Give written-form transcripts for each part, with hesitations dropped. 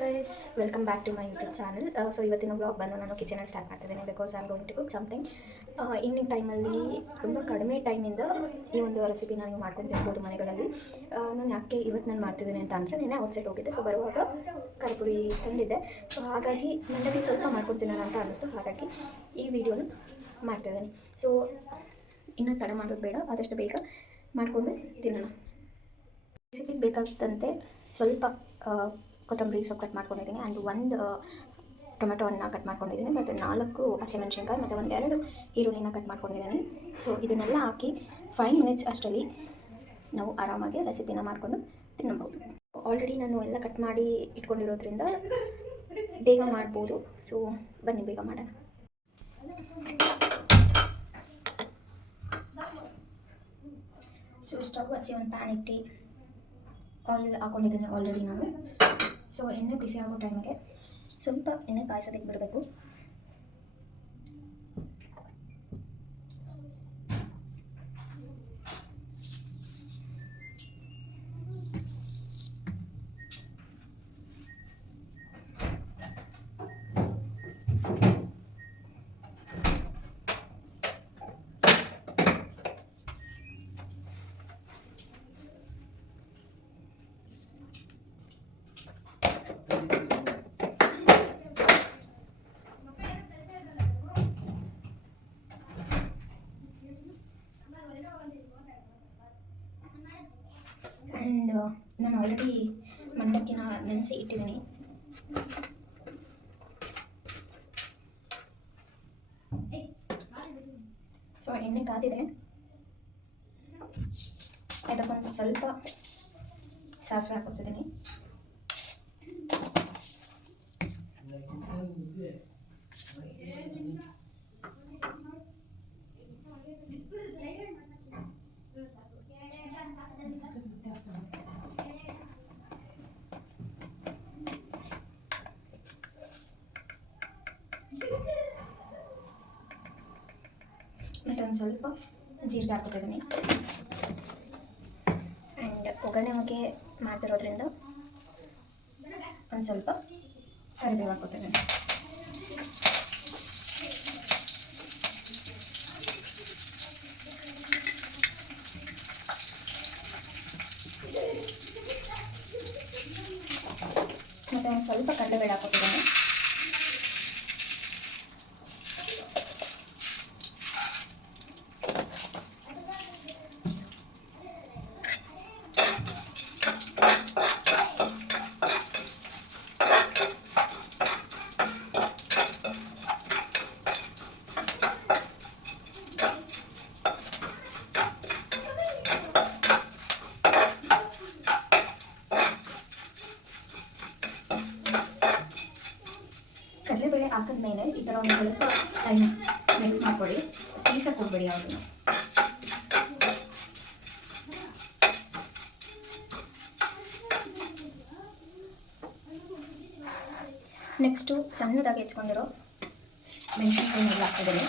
Guys, welcome back to my YouTube channel. So ಇವತ್ತಿನ blog ಬಂದು ನಾನು ಕಿಚನಲ್ಲಿ ಸ್ಟಾರ್ಟ್ ಮಾಡ್ತಿದ್ದೇನೆ because I am going to cook something. Evening ಟೈಮಲ್ಲಿ ತುಂಬ ಕಡಿಮೆ ಟೈಮಿಂದ ಈ ಒಂದು ರೆಸಿಪಿನ ನೀವು ಮಾಡ್ಕೊಂಡು ತಿನ್ಬೋದು ಮನೆಗಳಲ್ಲಿ. ನಾನು ಯಾಕೆ ಇವತ್ತು ನಾನು ಮಾಡ್ತಿದ್ದೇನೆ ಅಂತ ಅಂದರೆ ನೆನೆ ಔಟ್ಸೈಡ್ ಹೋಗಿದ್ದೆ. ಸೊ ಬರುವಾಗ ಕರಿಪುಡಿ ತಂದಿದ್ದೆ. ಸೊ ಹಾಗಾಗಿ ಮಂಡಕ್ಕಿ ಸ್ವಲ್ಪ ಮಾಡ್ಕೊಂಡು ತಿನ್ನೋಣ ಅಂತ ಅನ್ನಿಸ್ತು. ಹಾಗಾಗಿ ಈ ವಿಡಿಯೋನ ಮಾಡ್ತಿದ್ದೇನೆ. ಸೊ ಇನ್ನೂ ತಡ ಮಾಡೋದು ಬೇಡ, ಆದಷ್ಟು ಬೇಗ ಮಾಡಿಕೊಂಡು ತಿನ್ನೋಣ. ರೆಸಿಪಿಗೆ ಬೇಕಾದಂತೆ ಸ್ವಲ್ಪ ಕೊತ್ತಂಬರಿ ಸೊಪ್ಪು ಕಟ್ ಮಾಡ್ಕೊಂಡಿದ್ದೀನಿ ಆ್ಯಂಡ್ ಒಂದು ಟೊಮೆಟೊವನ್ನು ಕಟ್ ಮಾಡ್ಕೊಂಡಿದ್ದೀನಿ ಮತ್ತು 4 ಹಸಿಮೆಣಸಿನ್ಕಾಯಿ ಮತ್ತು 2 ಈರುಳ್ಳಿನ ಕಟ್ ಮಾಡ್ಕೊಂಡಿದ್ದೀನಿ. ಸೊ ಇದನ್ನೆಲ್ಲ ಹಾಕಿ 5 ಮಿನಿಟ್ಸ್ ಅಷ್ಟರಲ್ಲಿ ನಾವು ಆರಾಮಾಗಿ ರೆಸಿಪಿನ ಮಾಡಿಕೊಂಡು ತಿನ್ನಬಹುದು. ಆಲ್ರೆಡಿ ನಾನು ಎಲ್ಲ ಕಟ್ ಮಾಡಿ ಇಟ್ಕೊಂಡಿರೋದ್ರಿಂದ ಬೇಗ ಮಾಡ್ಬೋದು. ಸೊ ಬನ್ನಿ ಬೇಗ ಮಾಡೋಣ. ಸೊ ಸ್ಟವ್ ಹಚ್ಚಿ ಒಂದು ಪ್ಯಾನ್ ಇಟ್ಟು ಆಯಿಲ್ ಹಾಕೊಂಡಿದ್ದೀನಿ ಆಲ್ರೆಡಿ ನಾನು. ಸೊ ಎಣ್ಣೆ ಬಿಸಿ ಆಗೋ ಟೈಮಿಗೆ ಸ್ವಲ್ಪ ಎಣ್ಣೆ ಕಾಯಿಸೋದಕ್ಕೆ ಬಿಡಬೇಕು. ಆ್ಯಂಡ್ ನಾನು ಆಲ್ರೆಡಿ ಮಂಡಕ್ಕಿನ ನೆನೆಸಿ ಇಟ್ಟಿದ್ದೀನಿ. ಸೊ ಎಣ್ಣೆ ಕಾದಿದೆ, ಅದಕ್ಕೊಂದು ಸ್ವಲ್ಪ ಸಾಸಿವೆ ಹಾಕ್ಕೊತಿದ್ದೀನಿ. ಮತ್ತು ಒಂದು ಸ್ವಲ್ಪ ಜೀರಿಗೆ ಹಾಕ್ಕೊತಿದ್ದೀನಿ. ಆ್ಯಂಡ್ ಒಗ್ಗರಣೆ ಮುಖೆ ಮಾಡ್ತಿರೋದ್ರಿಂದ ಒಂದು ಸ್ವಲ್ಪ ಕರಿಬೇವು ಹಾಕ್ಕೊತಿದ್ದೀನಿ. ಮತ್ತು ಒಂದು ಸ್ವಲ್ಪ ಕಡಲೆಬೇಳೆ ಹಾಕ್ಕೊತಿದ್ದೀನಿ. ಕಡಲೆಬೇಳೆ ಹಾಕಿದ್ಮೇಲೆ ಈ ಥರ ಒಂದು ಸ್ವಲ್ಪ ಟೈಮ್ ಮಿಕ್ಸ್ ಮಾಡ್ಕೊಳ್ಳಿ, ಸೀಸಕ್ಕೆ ಹೋಗಬೇಡಿ ಯಾವುದನ್ನು. ನೆಕ್ಸ್ಟು ಸಣ್ಣದಾಗಿ ಹೆಚ್ಕೊಂಡಿರೋ ಮೆಣಸಿನ್ಕಾಯಿನೆಲ್ಲ ಹಾಕ್ತಿದ್ದೀನಿ.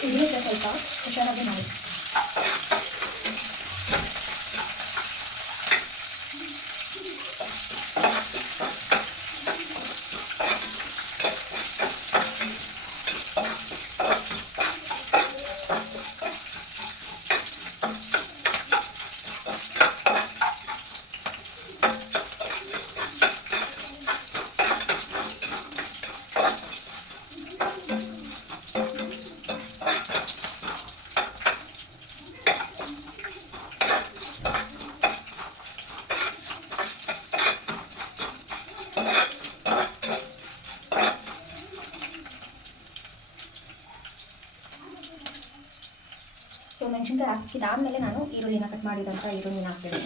ಸಿಡಿಯುತ್ತೆ, ಸ್ವಲ್ಪ ಹುಷಾರಾಗಿ ಮಾಡಿ. ಸೊ ಮೆಣಸಿನ್ಕಾಯಿ ಹಾಕಿದಾದಮೇಲೆ ನಾನು ಈರುಳ್ಳಿನ ಕಟ್ ಮಾಡಿರೋಂಥ ಈರುಳ್ಳಿನ ಹಾಕ್ತೀನಿ.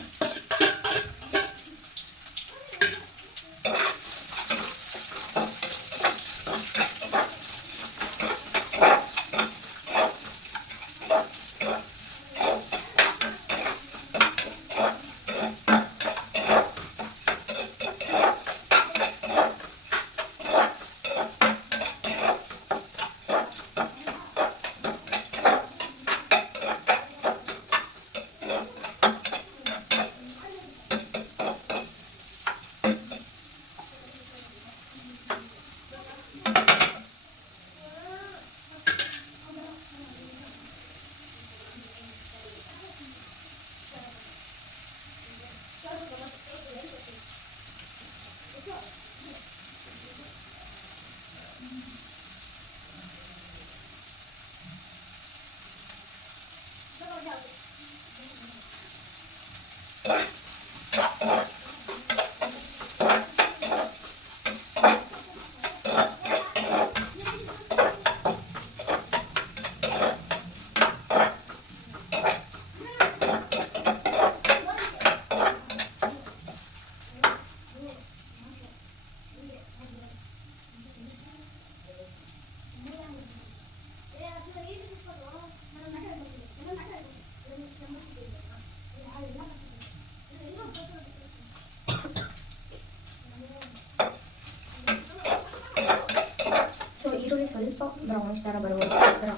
ಸೊ ಈರುಳ್ಳಿ ಸ್ವಲ್ಪ ಬ್ರೌನಿಶ್ ಥರ ಬರುವಾಗ ಆ ಥರ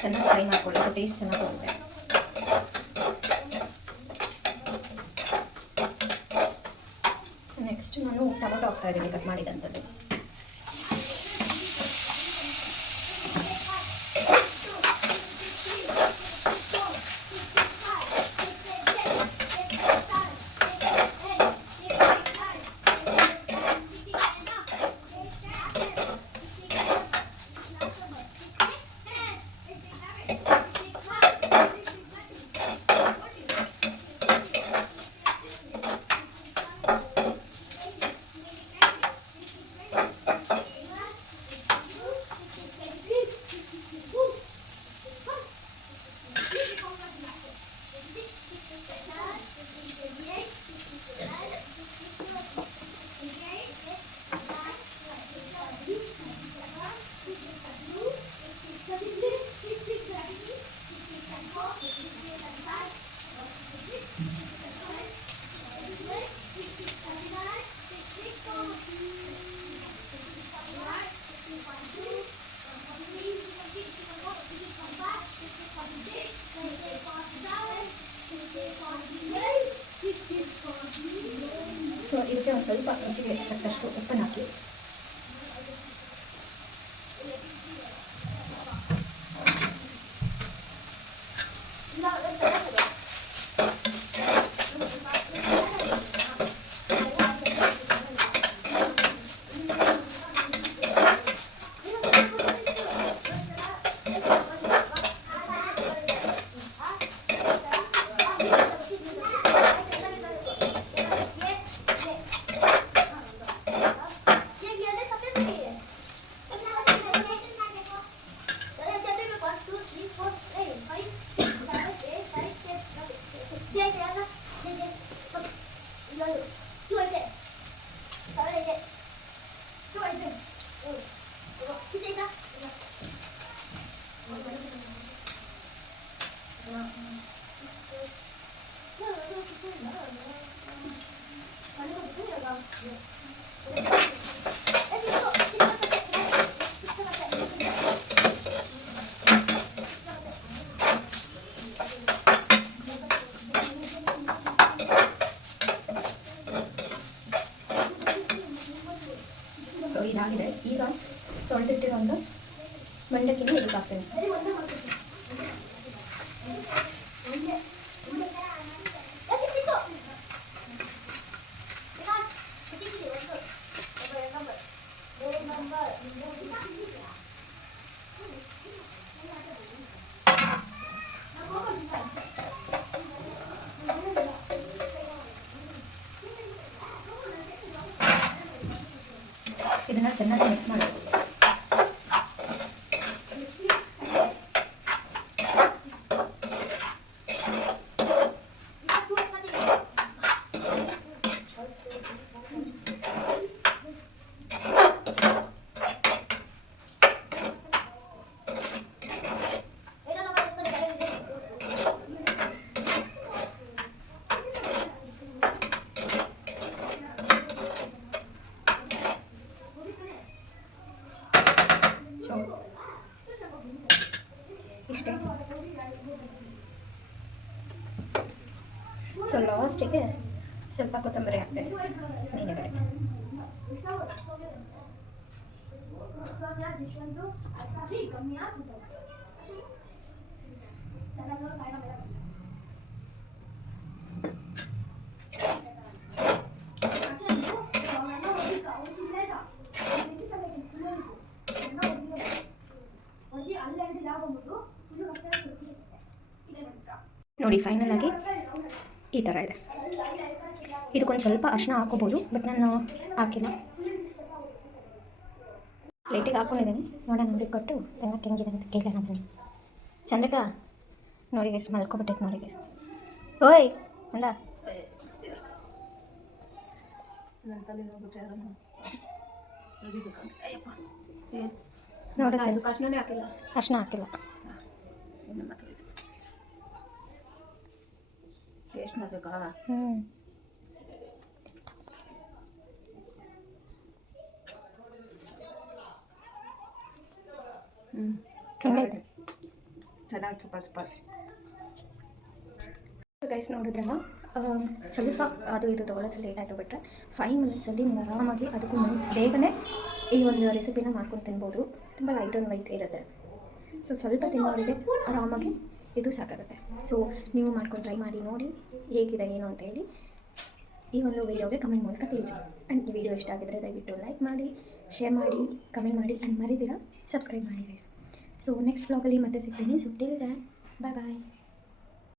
ಚೆನ್ನಾಗಿ ಫ್ರೈ ಮಾಡ್ಕೊಳ್ಳಿ. ಸೊ ಟೇಸ್ಟ್ ಚೆನ್ನಾಗಿ ಬರುತ್ತೆ. ಸೊ ನೆಕ್ಸ್ಟ್ ನಾನು ಟೊಮೊಟೊ ಹಾಕ್ತಾ ಇದ್ದೀನಿ, ಕಟ್ ಮಾಡಿದಂಥದ್ದು. ಸೊ ಇದಕ್ಕೆ ಒಂದು ಸ್ವಲ್ಪ ರುಚಿಗೆ ತಕ್ಕಷ್ಟು ಉಪ್ಪನ್ನು ಹಾಕಿ. ಸೊ ಇದಾಗಿದೆ. ಈಗ ತೊಳೆದಿಟ್ಟಿರೋಂಥ ಮಂಡಕ್ಕಿನ ಇದಕ್ಕೆ ಹಾಕ್ತೇನೆ. ಇದನ್ನು ಚೆನ್ನಾಗಿ ಮಿಕ್ಸ್ ಮಾಡಬೇಕು. ಇಷ್ಟೇ. ಸೊ ಲಾಸ್ಟಿಗೆ ಸ್ವಲ್ಪ ಕೊತ್ತಂಬರಿ ಹಾಕ್ತೇನೆ ಮೇಲೆಗಡೆ. ನೋಡಿ ಫೈನಲ್ ಆಗಿ ಈ ಥರ ಇದೆ. ಇದಕ್ಕೊಂದು ಸ್ವಲ್ಪ ಅರಿಶಿನ ಹಾಕೋಬೋದು, ಬಟ್ ನಾನು ಹಾಕಿಲ್ಲ. ಪ್ಲೇಟಿಗೆ ಹಾಕೊಂಡಿದ್ದೀನಿ. ನೋಡೋಣ ನೋಡಿ ಕೊಟ್ಟು ತೆಂಗಕ್ಕೆ ಹೆಂಗಿದೆ ಅಂತ ಕೇಳೋಣ ಬನ್ನಿ. ಚಂದ್ರಕಾ ನೋಡಿ ಗೈಸ್, ಮಲ್ಕೊಬಿಟ್ಟೈತೆ ನೋಡಿ ಗೈಸ್. ಓಯ್ ಅಂದ ನೋಡಿ ಅರಿಶಿನ ಹಾಕಿಲ್ಲ. ಮತ್ತೆ ಟೇಸ್ಟ್ ಮಾಡಬೇಕಾ? ಚೆನ್ನಾಗಿದೆ. ಚೆನ್ನಾಗಿ ಸೂಪರ್ ಸೂಪರ್. ಗೈಸ್ ನೋಡಿದ್ರಲ್ಲ, ಸ್ವಲ್ಪ ಅದು ಇದು ತೊಗೊಳೋದು ಲೇಟ್ ಆಯಿತು, ಬಿಟ್ಟರೆ 5 ಮಿನಿಟ್ಸಲ್ಲಿ ನೀವು ಆರಾಮಾಗಿ ಅದಕ್ಕೂ ಬೇಗನೆ ಈ ಒಂದು ರೆಸಿಪಿನ ಮಾಡ್ಕೊಂಡು ತಿನ್ಬೋದು. ತುಂಬ ಲೈಟ್ ಆ್ಯಂಡ್ ವೈಟ್ ಇರುತ್ತೆ. ಸೊ ಸ್ವಲ್ಪ ತಿನ್ನೋರಿಗೆ ಆರಾಮಾಗಿ ಇದು ಸಾಕಾಗುತ್ತೆ. ಸೊ ನೀವು ಮಾಡ್ಕೊಂಡು ಟ್ರೈ ಮಾಡಿ ನೋಡಿ ಹೇಗಿದೆ ಏನು ಅಂತ ಹೇಳಿ ಈ ಒಂದು ವಿಡಿಯೋಗೆ ಕಮೆಂಟ್ ಮೂಲಕ ತಿಳಿಸಿ. ಆ್ಯಂಡ್ ಈ ವಿಡಿಯೋ ಇಷ್ಟ ಆಗಿದ್ದರೆ ದಯವಿಟ್ಟು ಲೈಕ್ ಮಾಡಿ, ಶೇರ್ ಮಾಡಿ, ಕಮೆಂಟ್ ಮಾಡಿ, ಆ್ಯಂಡ್ ಮರಿದಿರ ಸಬ್ಸ್ಕ್ರೈಬ್ ಮಾಡಿ ಗೈಸ್. ಸೊ ನೆಕ್ಸ್ಟ್ ಬ್ಲಾಗಲ್ಲಿ ಮತ್ತೆ ಸಿಗ್ತೀನಿ. So till that bye bye.